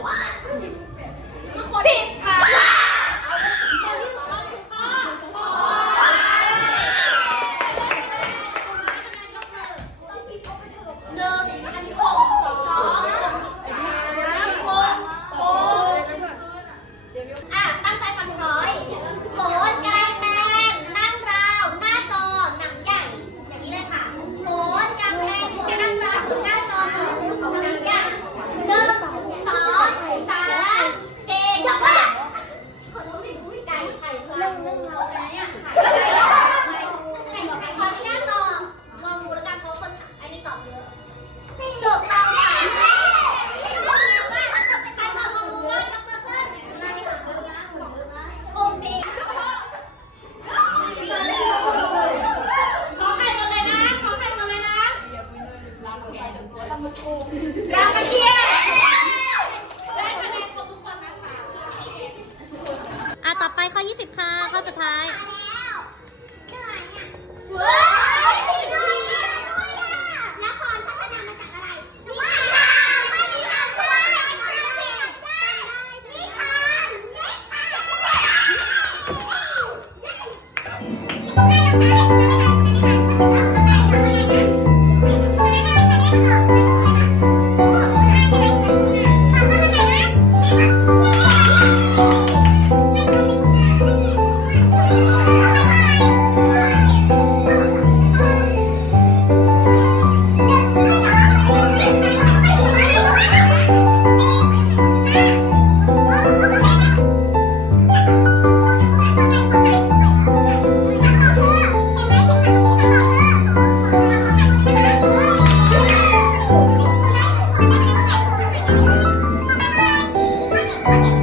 on the 아 니.